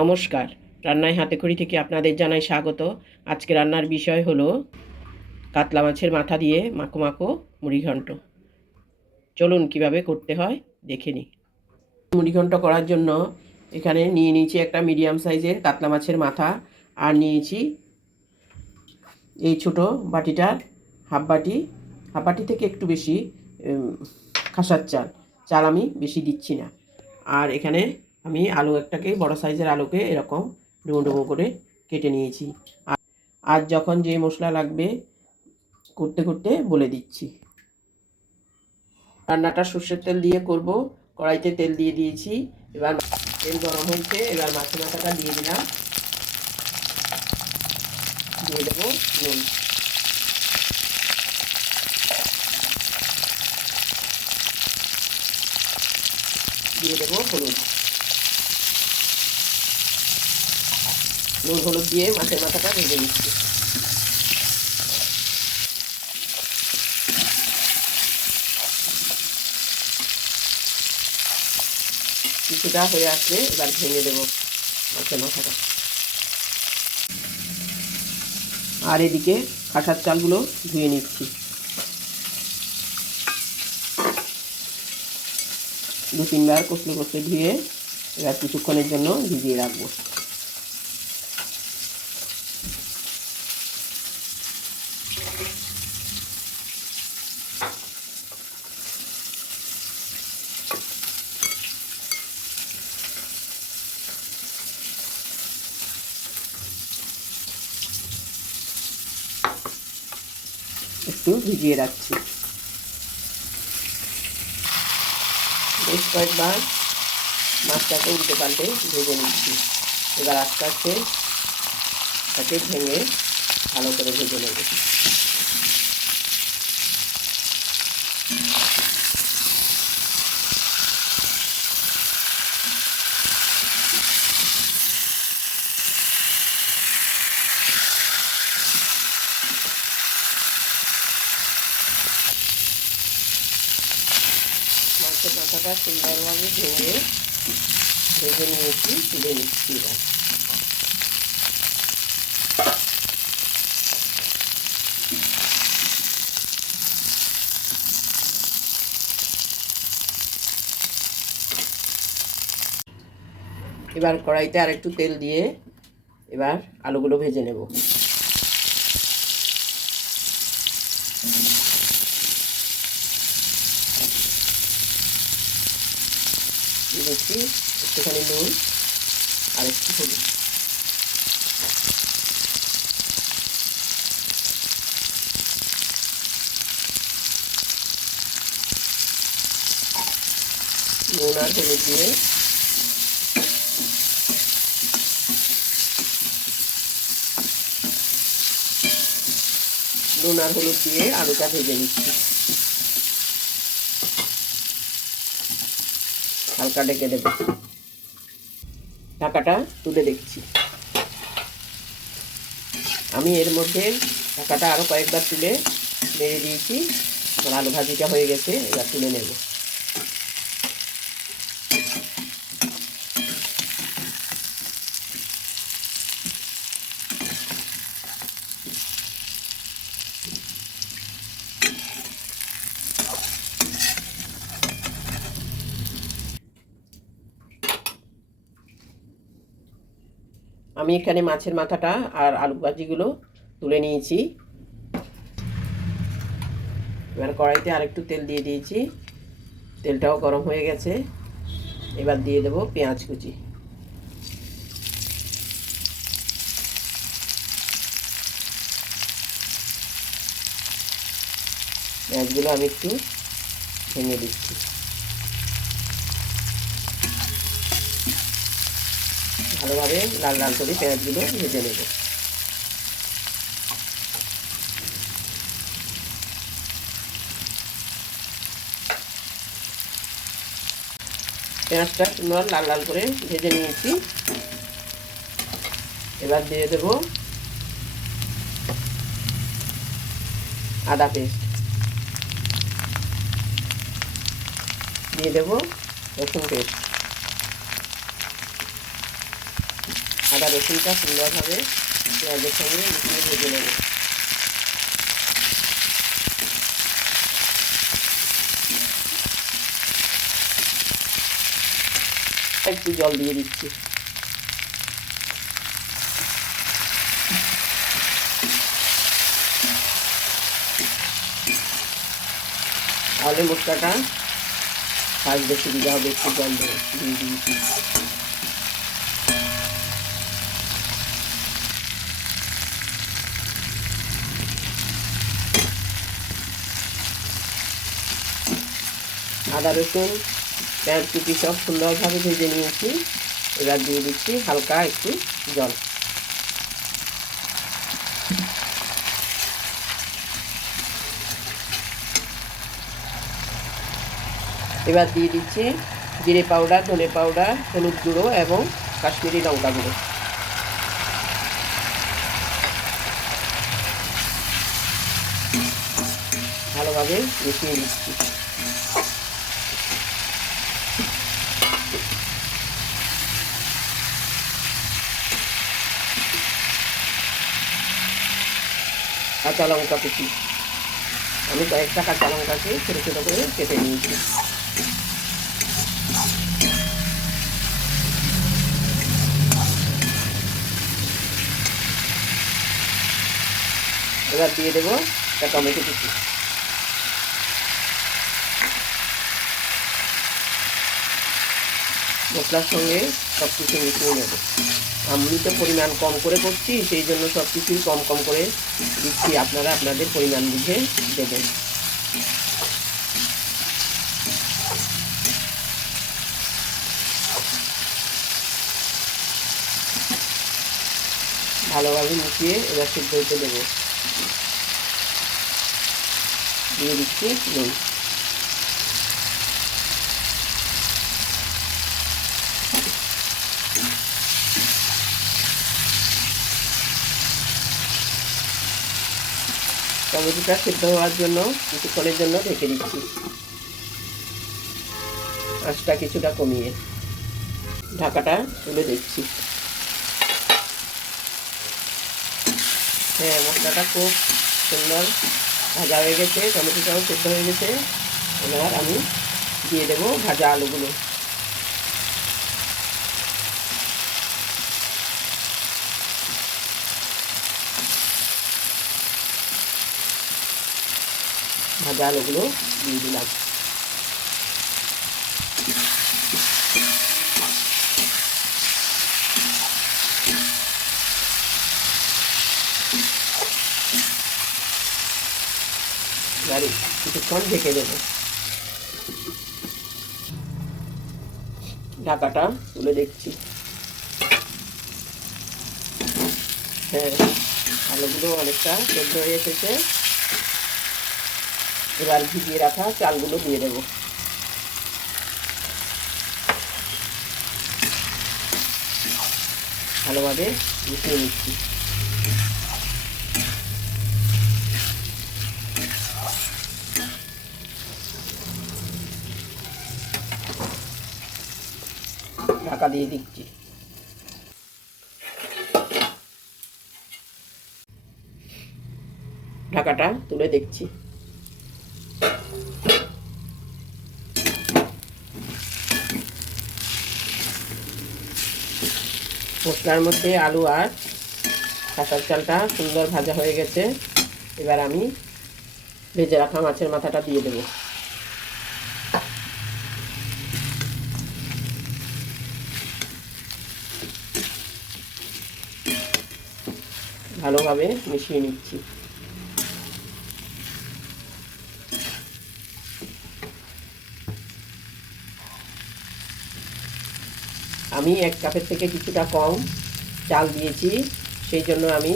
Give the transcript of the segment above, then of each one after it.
নমস্কার। রান্নায় হাতে খড়ি থেকে আপনাদের জানাই স্বাগত। আজকে রান্নার বিষয় হলো কাতলা মাছের মাথা দিয়ে মাখো মাখো মুড়িঘণ্ট চলুন কীভাবে করতে হয়, দেখে নিই। মুড়িঘণ্ট করার জন্য এখানে নিয়ে নিয়েছি একটা মিডিয়াম সাইজের কাতলা মাছের মাথা আর নিয়েছি এই ছোট বাটিটার হাফ বাটি হাফ বাটি থেকে একটু বেশি খাসার চাল। চাল আমি বেশি দিচ্ছি না। আর এখানে আমি আলু একটাকে বড় সাইজের আলুকে এরকম ডুমো ডুমো করে কেটে নিয়েছি। আর- যখন যে মশলা লাগবে করতে করতে বলে দিচ্ছি। রান্নাটা সর্ষের তেল দিয়ে করব, কড়াইতে তেল দিয়ে দিয়েছি। এবার তেল গরম হয়েছে, এবার মাছের মাথাটা দিয়ে দিলাম। দিয়ে দেবো নুন। দিয়ে দেবো হলুদ। নুন হলুদ দিয়ে মাছের মাথাটা ভেজে নিচ্ছি। কিছুটা হয়ে আসলে এবার ভেঙে দেবো মাছের মাথাটা। আর এদিকে খাসার চালগুলো ধুয়ে নিচ্ছি। দু তিনবার কষলে কষলে ধুয়ে এবার কিছুক্ষণের জন্য ভিজিয়ে রাখব একটু ভিজিয়ে রাখছি। বেশ কয়েকবার মাছটাকে উল্টে পাল্টে ভেজে নিচ্ছি। এবার আস্তে আস্তে তাকে ভেঙে ভালো করে ভেজে নেব। মাথাটা সুন্দরভাবে ভেঙে ভেজে নিয়েছি, তুলে নিচ্ছি এবার। এবার কড়াইতে আর একটু তেল দিয়ে এবার আলুগুলো ভেজে নেব। দিচ্ছি একটুখানি নুন আর একটু হলুদ। নুন আর হলুদ দিয়ে নুন আর হলুদ দিয়ে আলুটা ভেজে নিচ্ছি। হালকা ডেকে দেবো। ঢাকাটা তুলে দেখছি। আমি এর মধ্যে ঢাকাটা আরও কয়েকবার তুলে মেরে দিয়েছি। আলু ভাজিটা হয়ে গেছে, এবার তুলে নেব। আমি এখানে মাছের মাথাটা আর আলু ভাজিগুলো তুলে নিয়েছি। এবার কড়াইতে আরেকটু তেল দিয়ে দিয়েছি। তেলটাও গরম হয়ে গেছে। এবার দিয়ে দেবো পেঁয়াজ কুচি। পেঁয়াজগুলো আমি একটু ভেঙে দিচ্ছি। ভালোভাবে লাল লাল করে পেঁয়াজগুলো ভেজে নেব। পেঁয়াজটা সুন্দর লাল লাল করে ভেজে নিয়েছি। এবার দিয়ে দেব আদা পেস্ট। দিয়ে দেব রসুন পেস্ট। আদা রসুনটা সুন্দরভাবে পেঁয়াজের সঙ্গে মিশিয়ে ভেজে নেব। একটু জল দিয়ে দিচ্ছি। তাহলে মশলাটা ভাজতে সুবিধা হবে, একটু জল দেবো দিয়ে দিয়েছি আদা রসুন, পেঁয়াজ কুচি সব সুন্দরভাবে ভেজে নিয়েছি। এবার দিয়ে দিচ্ছি হালকা একটু জল। এবার দিয়ে দিচ্ছি জিরে পাউডার, ধনে পাউডার, হলুদ গুঁড়ো এবং কাশ্মীরি লঙ্কা গুঁড়ো। ভালোভাবে মিশিয়ে দিচ্ছি কাঁচা লঙ্কা কুচি আমি কয়েকটা কাঁচা লঙ্কাকে ছোটো ছোটো করে কেটে নিয়েছি। এবার দিয়ে দেবো একটা টমেটো কুচি। মশলার সঙ্গে সব কিছু মিশিয়ে নেব। আমি তো পরিমাণ কম করে করছি, সেই জন্য সব কিছুই কম কম করে দিচ্ছি। আপনারা আপনাদের পরিমাণ বুঝে দেবেন। ভালোভাবে মিশিয়ে এবার সিদ্ধ হতে দেবো। দিয়ে দিচ্ছি টমেটোটা সিদ্ধ হওয়ার জন্য কিছুক্ষণের জন্য ঢেকে দিচ্ছি আঁচটা কিছুটা কমিয়ে ঢাকাটা তুলে দিচ্ছি। হ্যাঁ মশলাটা খুব সুন্দর ভাজা হয়ে গেছে, টমেটোটাও সিদ্ধ হয়ে গেছে। এবার আমি দিয়ে দেবো ভাজা আলুগুলো। ভাজা আলুগুলো দিয়ে দিলাম। কিছুক্ষণ ঢেকে দেবো। ঢাকাটা তুলে দেখছি। হ্যাঁ আলুগুলো অনেকটা সেদ্ধ হয়ে এসেছে। এবার ভিজিয়ে রাখা চালগুলো দিয়ে দেবো। ভালোভাবে মিশিয়ে নিচ্ছি। ঢাকা দিয়ে দিচ্ছি। ঢাকাটা তুলে দেখছি। মশলার মধ্যে আলু আর কাঁচার চালটা সুন্দর ভাজা হয়ে গেছে। এবার আমি ভেজে রাখা মাছের মাথাটা দিয়ে দেবো। ভালোভাবে মিশিয়ে নিচ্ছি। আমি এক কাপের থেকে কিছুটা কম চাল দিয়েছি, সেই জন্য আমি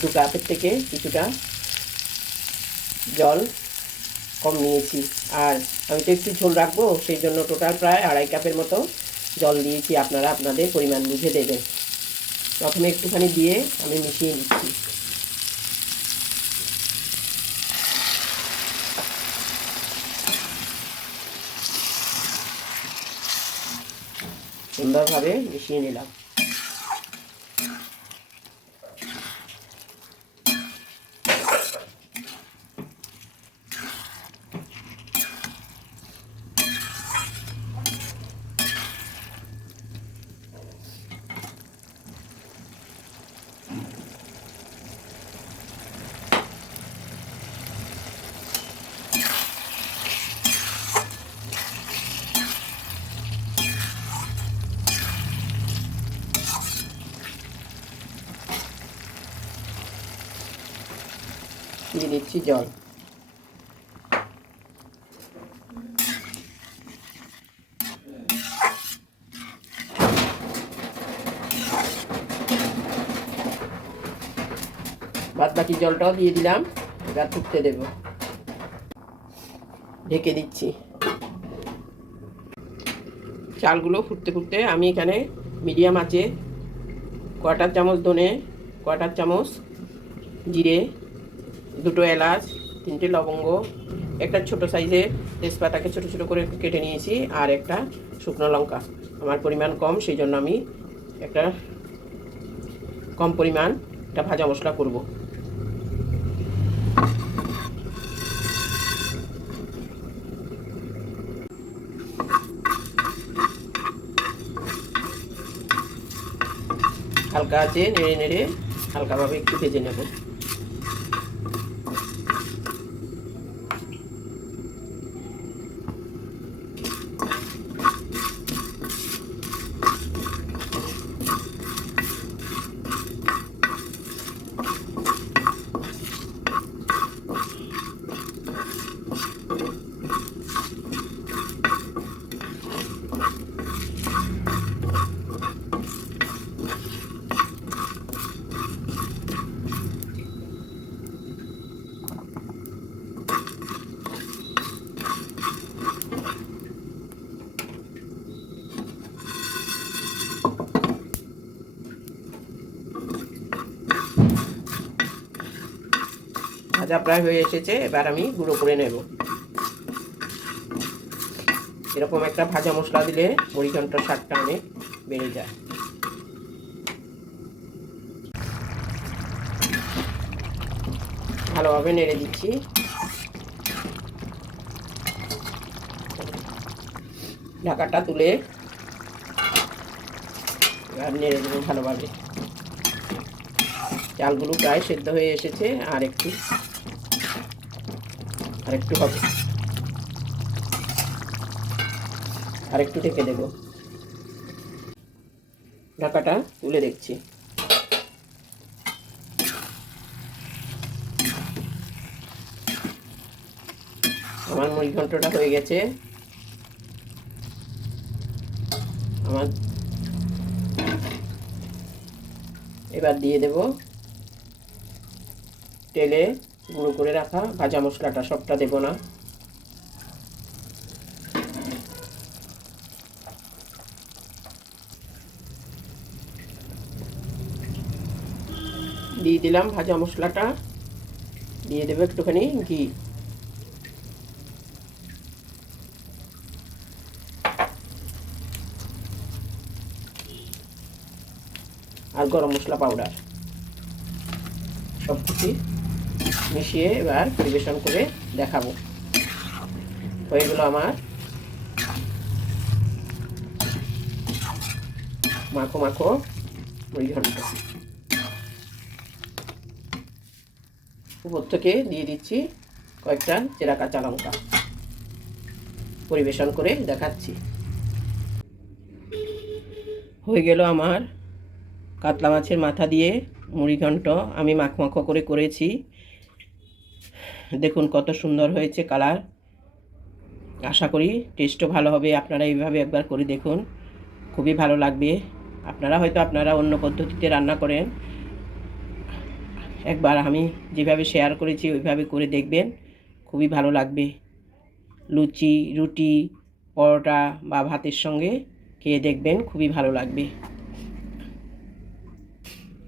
দু কাপের থেকে কিছুটা জল কম নিয়েছি। আর আমি তো একটু ঝোল রাখব, সেই জন্য টোটাল প্রায় আড়াই কাপের মতো জল দিয়েছি। আপনারা আপনাদের পরিমাণ বুঝে দেবেন। প্রথমে একটুখানি দিয়ে আমি মিশিয়ে নিচ্ছি। সুন্দরভাবে মিশিয়ে নিলাম দিয়ে দিচ্ছি জল। বাদ বাকি জলটাও দিয়ে দিলাম, এবার ফুটতে দেব। ঢেকে দিচ্ছি। চালগুলো ফুটতে ফুটতে আমি এখানে মিডিয়াম আছে কোয়াটার চামচ ধনে কোয়াটার চামচ জিরে দুটো এলাচ, তিনটে লবঙ্গ, একটা ছোট সাইজের তেজপাতাকে ছোট ছোট করে কেটে নিয়েছি, আর একটা শুকনো লঙ্কা। আমার পরিমাণ কম সেই জন্য আমি একটা কম পরিমাণ একটা ভাজা মশলা করব। হালকা আছে, নেড়ে নেড়ে হালকাভাবে একটু ভেজে নেব। ভাজা প্রায় হয়ে এসেছে, এবার আমি গুঁড়ো করে নেব। এরকম একটা ভাজা মশলা দিলে মুড়িঘণ্টার স্বাদটা অনেক বেড়ে যায়। ভালোভাবে নেড়ে দিচ্ছি। ঢাকাটা তুলে এবার নেড়ে দেবো ভালোভাবে। চালগুলো প্রায় সেদ্ধ হয়ে এসেছে, আর একটু আর একটু হবে আর একটু ঢেকে দেব। ঢাকাটা তুলে দেখছি। আমার মুড়ি ঘন্টটা হয়ে গেছে। আমার এবার দিয়ে দেব তেলে গুঁড়ো করে রাখা, ভাজা মশলাটা সবটা দেব না। দিয়ে দিলাম ভাজা মশলাটা। দিয়ে দেবো একটুখানি ঘি। আর গরম মশলা পাউডার সব কিছু মিশিয়ে এবার পরিবেশন করে দেখাবো। হয়ে গেল আমার মাখো মাখো মুড়ি ঘন্ট উপর থেকে দিয়ে দিচ্ছি কয়েকটা চেরা কাঁচা লঙ্কা। পরিবেশন করে দেখাচ্ছি। হয়ে গেল আমার কাতলা মাছের মাথা দিয়ে মুড়ি মুড়িঘণ্ট। আমি মাখ মাখো করে করেছি। দেখুন কত সুন্দর হয়েছে কালার। আশা করি টেস্টও ভালো হবে। আপনারা এইভাবে একবার করে দেখুন। খুবই ভালো লাগবে। আপনারা হয়তো আপনারা অন্য পদ্ধতিতে রান্না করেন। একবার আমি যেভাবে শেয়ার করেছি, ওইভাবে করে দেখবেন। খুবই ভালো লাগবে। লুচি, রুটি, পরোটা বা ভাতের সঙ্গে খেয়ে দেখবেন। খুবই ভালো লাগবে।